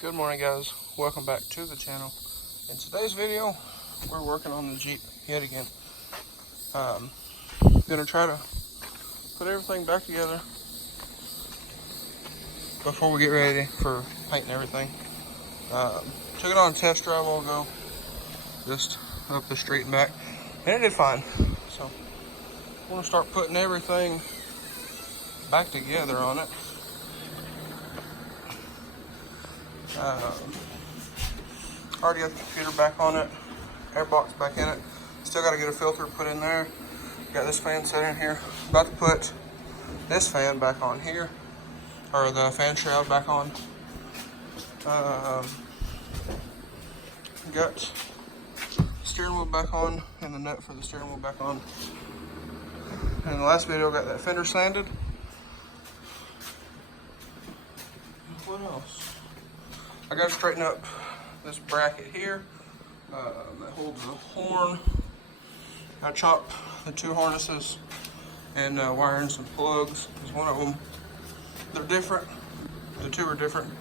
Good morning, guys. Welcome back to the channel. In today's video, we're working on the Jeep yet again. Gonna try to put everything back together before we get ready for painting everything. Took it on a test drive all ago, just up the street and back, and it did fine. So I'm gonna start putting everything back together on it. Already got the computer back on it, airbox back in it. Still got to get a filter put in there. Got this fan set in here. About to put this fan back on here, or the fan shroud back on. Got steering wheel back on and the nut for the steering wheel back on. And in the last video, got that fender sanded. What else? I got to straighten up this bracket here that holds the horn. I chopped the two harnesses and wiring some plugs. Because one of them, they're different. The two are different.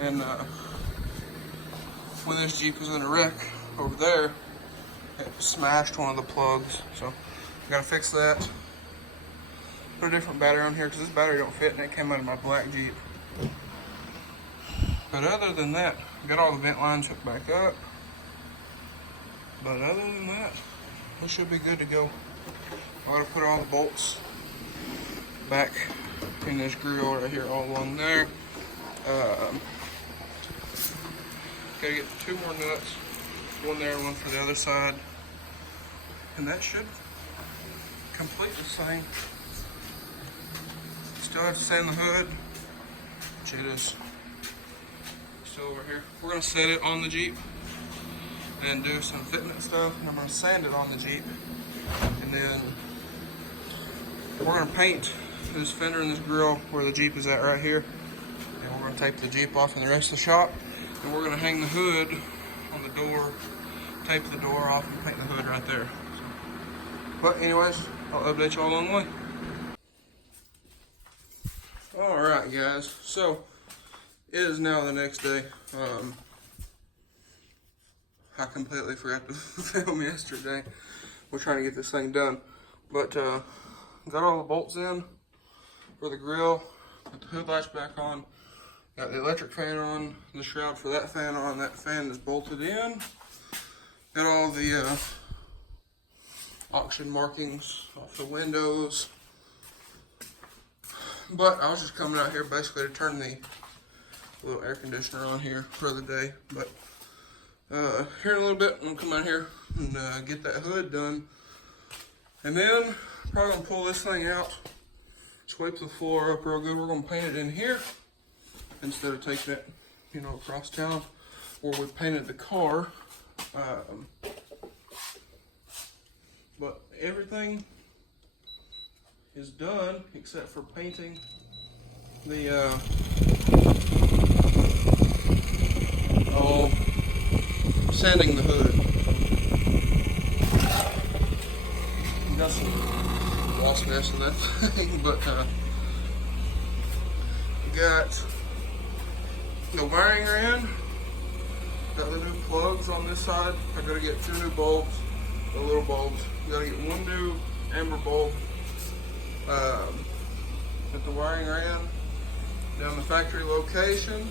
And when this Jeep was in a wreck over there, it smashed one of the plugs. So I got to fix that. Put a different battery on here because this battery don't fit, and it came out of my black Jeep. But other than that, got all the vent lines hooked back up. But other than that, it should be good to go. I gotta put all the bolts back in this grill right here, all along there. Gotta get two more nuts, one there and one for the other side. And that should complete this thing. Still have to sand the hood, which it is still over here. We're gonna set it on the Jeep and do some fitment stuff, and I'm gonna sand it on the Jeep, and then we're gonna paint this fender and this grill where the Jeep is at right here, and we're gonna tape the Jeep off in the rest of the shop, and we're gonna hang the hood on the door, tape the door off, and paint the hood right there. But anyways, I'll update you all along the way. Alright guys, so it is now the next day. I completely forgot to film yesterday. We're trying to get this thing done. But got all the bolts in for the grill. Got the hood latch back on. Got the electric fan on. The shroud for that fan on. That fan is bolted in. Got all the auction markings off the windows. But I was just coming out here basically to turn the little air conditioner on here for the day. But here in a little bit, I'm gonna come out here and get that hood done, and then probably gonna pull this thing out, sweep the floor up real good. We're gonna paint it in here instead of taking it, across town where we painted the car. But everything is done except for painting the sanding the hood. Got some wasp nest in that thing, but got the wiring in, got the new plugs on this side. I gotta get two new bulbs, the little bulbs. Gotta get one new amber bulb. Got the wiring ran down the factory location.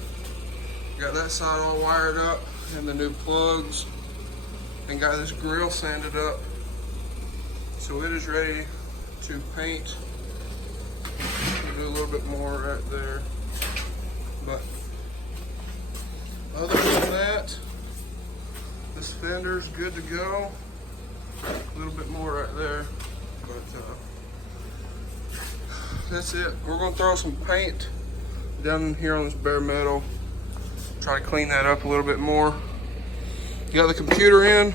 Got that side all wired up and the new plugs, and got this grill sanded up. So it is ready to paint. We'll do a little bit more right there. But other than that, this fender's good to go. A little bit more right there. But that's it. We're gonna throw some paint down here on this bare metal. Try to clean that up a little bit more. Got the computer in.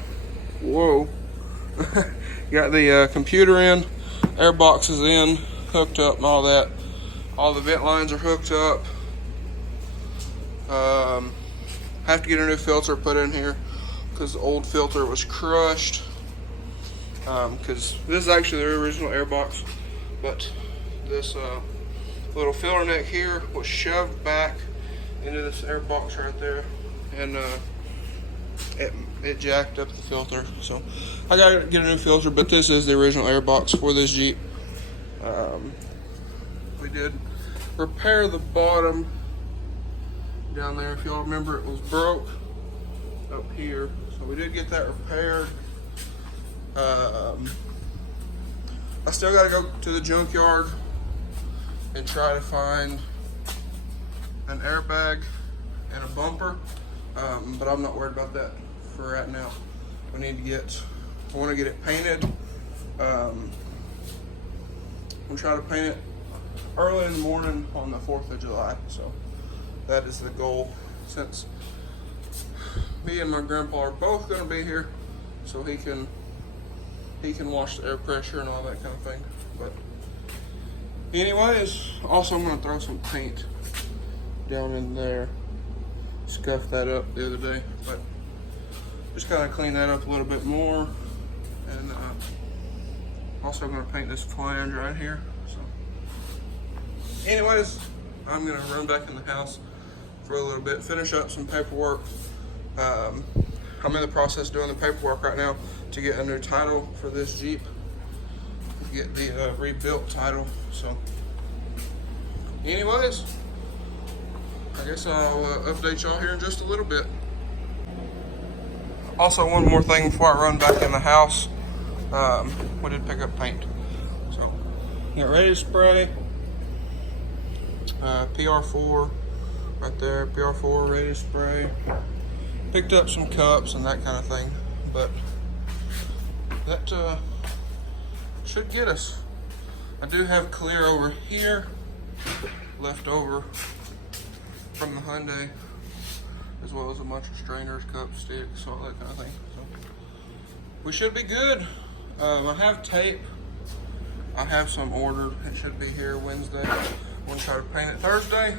Whoa. Got the computer in. Airbox is in, hooked up and all that. All the vent lines are hooked up. Have to get a new filter put in here because the old filter was crushed. Because this is actually the original airbox, but this little filler neck here was shoved back into this air box right there, and it jacked up the filter. So I gotta get a new filter, but this is the original air box for this Jeep. We did repair the bottom down there. If y'all remember, it was broke up here, so we did get that repaired. I still gotta go to the junkyard and try to find an airbag and a bumper, but I'm not worried about that for right now. I want to get it painted. I'm gonna try to paint it early in the morning on the 4th of July. So that is the goal, since me and my grandpa are both gonna be here, so he can wash the air pressure and all that kind of thing. But anyways, also I'm gonna throw some paint down in there. Scuffed that up the other day, but just kind of clean that up a little bit more. And also gonna paint this flange right here. So anyways, I'm gonna run back in the house for a little bit, finish up some paperwork. I'm in the process of doing the paperwork right now to get a new title for this Jeep, get the rebuilt title. So anyways, I guess I'll update y'all here in just a little bit. Also, one more thing before I run back in the house, we did pick up paint. So get ready to spray. PR4 right there, PR4 ready to spray. Picked up some cups and that kind of thing, but that should get us. I do have clear over here left over from the Hyundai, as well as a bunch of strainers, cups, sticks, all that kind of thing. So we should be good. I have tape. I have some ordered. It should be here Wednesday. I'm gonna try to paint it Thursday,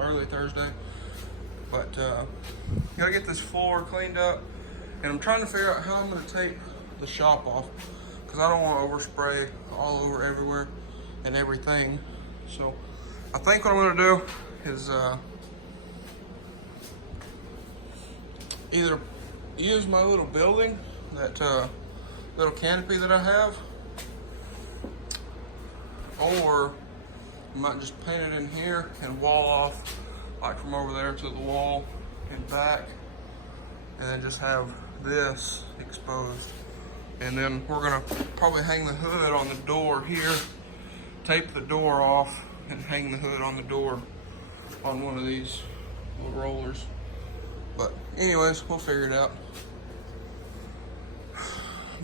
early Thursday. But gotta get this floor cleaned up, and I'm trying to figure out how I'm gonna tape the shop off, because I don't want to overspray all over everywhere and everything. So I think what I'm gonna do is either use my little building, that little canopy that I have, or I might just paint it in here and wall off, like from over there to the wall and back, and then just have this exposed. And then we're gonna probably hang the hood on the door here, tape the door off, and hang the hood on the door on one of these little rollers. But anyways, we'll figure it out.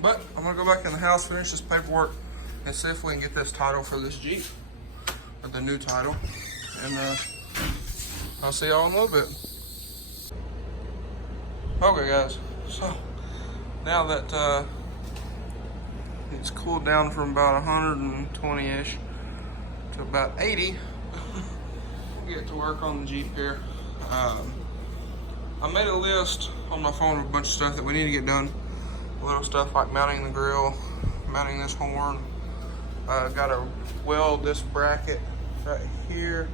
But I'm gonna go back in the house, finish this paperwork, and see if we can get this title for this Jeep, or the new title. And I'll see y'all in a little bit. Okay guys, so now that it's cooled down from about 120-ish to about 80, we'll get to work on the Jeep here. I made a list on my phone of a bunch of stuff that we need to get done. Little stuff like mounting the grill, mounting this horn. Got to weld this bracket right here.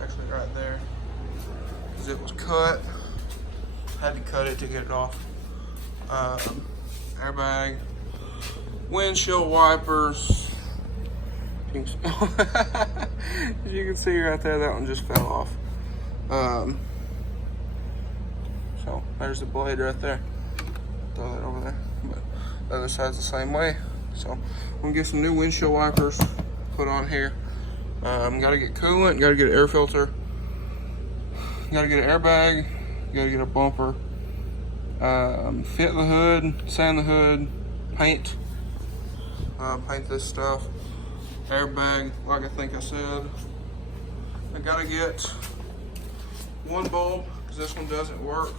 Actually right there, because it was cut. Had to cut it to get it off. Airbag, windshield wipers. As you can see right there, that one just fell off. So there's the blade right there. Throw that over there. But the other side's the same way. So I'm gonna get some new windshield wipers put on here. Gotta get coolant, gotta get an air filter, gotta get an airbag, gotta get a bumper, fit the hood, sand the hood, paint this stuff, airbag, like I think I said. I gotta get one bulb, because this one doesn't work,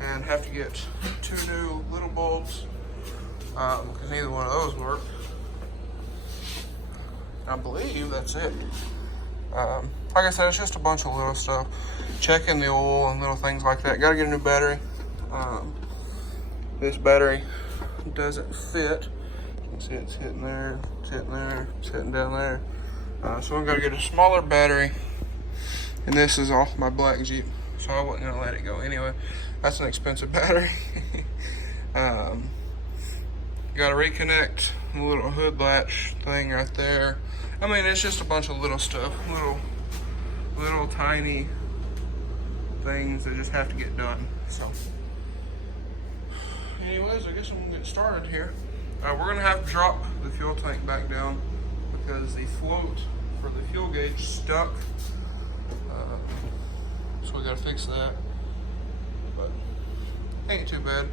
and have to get 2 new little bulbs, because neither one of those work. I believe that's it. Like I said, it's just a bunch of little stuff. Checking the oil and little things like that. Gotta get a new battery. This battery doesn't fit. You can see it's hitting there, it's hitting there, it's hitting down there. So I'm gonna get a smaller battery, and this is off my black Jeep, so I wasn't gonna let it go anyway. That's an expensive battery. Got to reconnect the little hood latch thing right there. I mean, it's just a bunch of little stuff, little tiny things that just have to get done. So, anyways, I guess I'm gonna get started here. We're gonna have to drop the fuel tank back down because the float for the fuel gauge stuck. So we gotta fix that. But ain't too bad.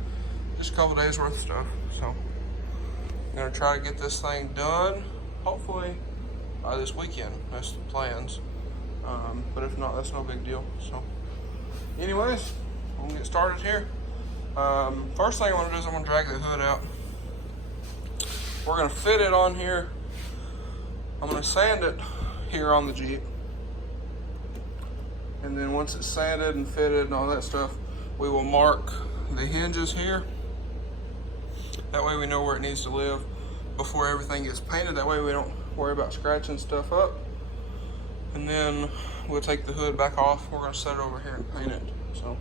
Just a couple days worth of stuff. So I'm gonna try to get this thing done, hopefully this weekend. That's the plans. But if not, that's no big deal. So anyways, we'll get started here. First thing I want to do is I'm gonna drag the hood out. We're gonna fit it on here. I'm gonna sand it here on the Jeep. And then once it's sanded and fitted and all that stuff, we will mark the hinges here. That way we know where it needs to live before everything gets painted. That way we don't worry about scratching stuff up. And then we'll take the hood back off. We're gonna set it over here and paint it. So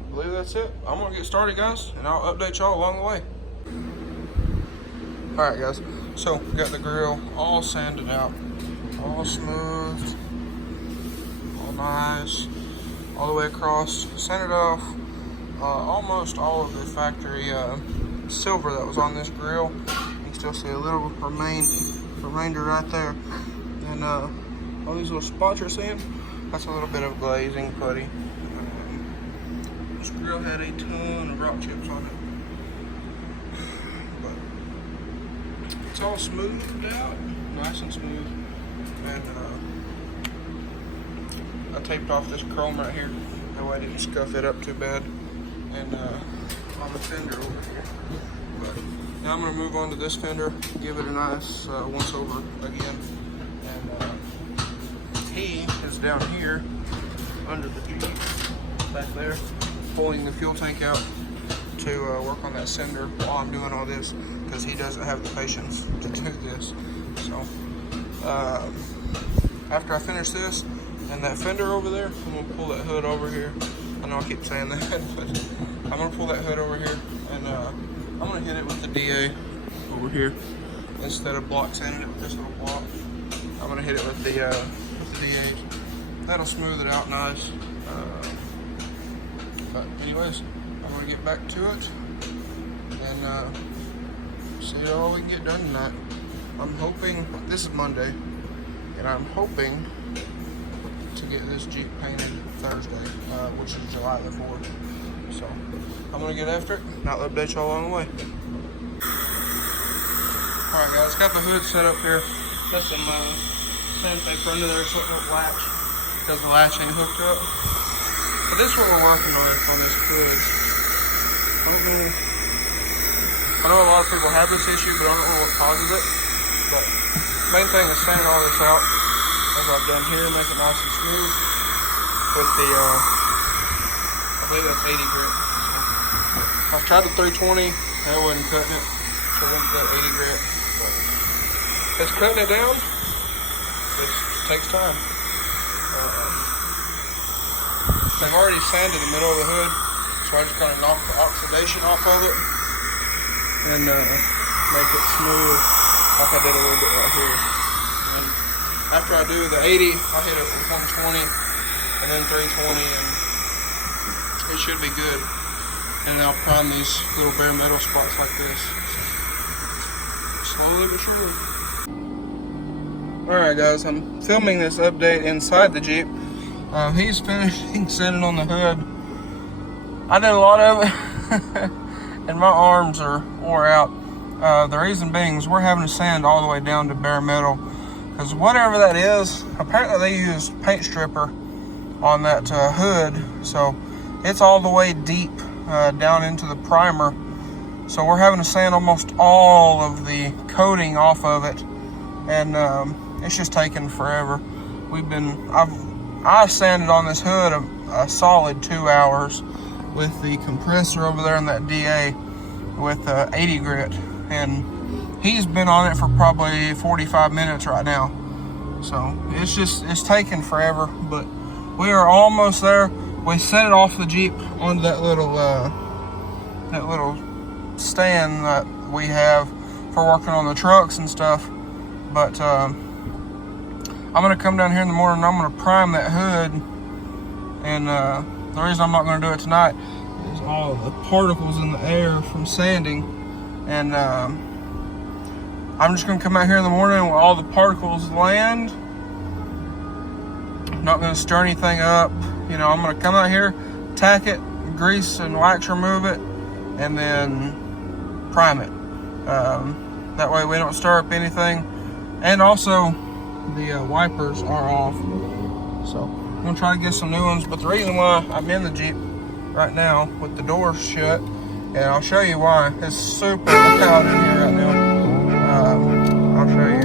I believe that's it. I'm gonna get started, guys, and I'll update y'all along the way. All right, guys. So we got the grill all sanded out, all smooth, all nice, all the way across. Sanded off almost all of the factory silver that was on this grill. You can still see a little remainder right there. And all these little spots you're seeing, that's a little bit of glazing putty. This grill had a ton of rock chips on it. But it's all smoothed out, nice and smooth. And I taped off this chrome right here. That way I didn't scuff it up too bad. And on the fender over here. But now I'm going to move on to this fender, give it a nice once over again. And he is down here under the Jeep back there, pulling the fuel tank out to work on that cinder while I'm doing all this, because he doesn't have the patience to do this. So after I finish this and that fender over there, I'm going to pull that hood over here. I know I keep saying that, but I'm going to pull that hood over here, and I'm going to hit it with the DA over here. Instead of block sanding it with this little block, I'm going to hit it with the DA. That'll smooth it out nice. But anyways, I'm going to get back to it and see all we can get done tonight. I'm hoping, this is Monday, and I'm hoping to get this Jeep painted Thursday, which is July the 4th. So I'm gonna get after it, and I'll update y'all along the way. Alright guys, got the hood set up here. Got some sandpaper under there so it won't latch, because the latch ain't hooked up. But this is what we're working on this hood. I know a lot of people have this issue, but I don't know what causes it. But main thing is sanding all this out, as I've done here, make it nice and smooth with the, I believe that's 80 grit. I've tried the 320, that wasn't cutting it, so I went to that 80 grit. But it's cutting it down, it takes time. I've already sanded the middle of the hood, so I just kind of knock the oxidation off of it and make it smooth, like I did a little bit right here. And after I do the 80, I'll hit it with 120 and then 320, and it should be good. And I'll prime these little bare metal spots like this. Slowly but surely. Alright guys, I'm filming this update inside the Jeep. He's finishing sanding on the hood. I did a lot of it, and my arms are wore out. The reason being is we're having to sand all the way down to bare metal, because whatever that is, apparently they use paint stripper on that hood, so it's all the way deep down into the primer. So we're having to sand almost all of the coating off of it, and it's just taking forever. I sanded on this hood a solid 2 hours with the compressor over there and that DA with 80 grit, and He's been on it for probably 45 minutes right now. So it's taking forever, but we are almost there. We set it off the Jeep onto that little stand that we have for working on the trucks and stuff. But I'm gonna come down here in the morning and I'm gonna prime that hood. And the reason I'm not gonna do it tonight is all the particles in the air from sanding. And I'm just gonna come out here in the morning when all the particles land. Not gonna stir anything up. You know, I'm gonna come out here, tack it, grease and wax remove it, and then prime it. That way we don't stir up anything. And also, the wipers are off. So I'm gonna try to get some new ones. But the reason why I'm in the Jeep right now with the doors shut, and I'll show you why. It's super loud in here right now. I'll show you.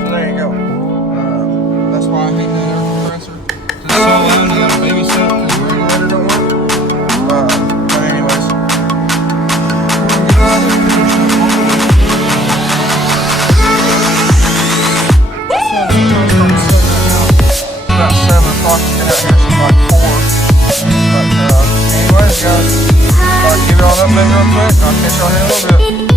So there you go. That's why I hate the air compressor. It's so loud, you gotta babysit because the radiator don't work. But anyways. About 7 o'clock, get out here since like 4. But anyways guys, I'll give y'all an update real quick. I'll catch y'all here in a little bit.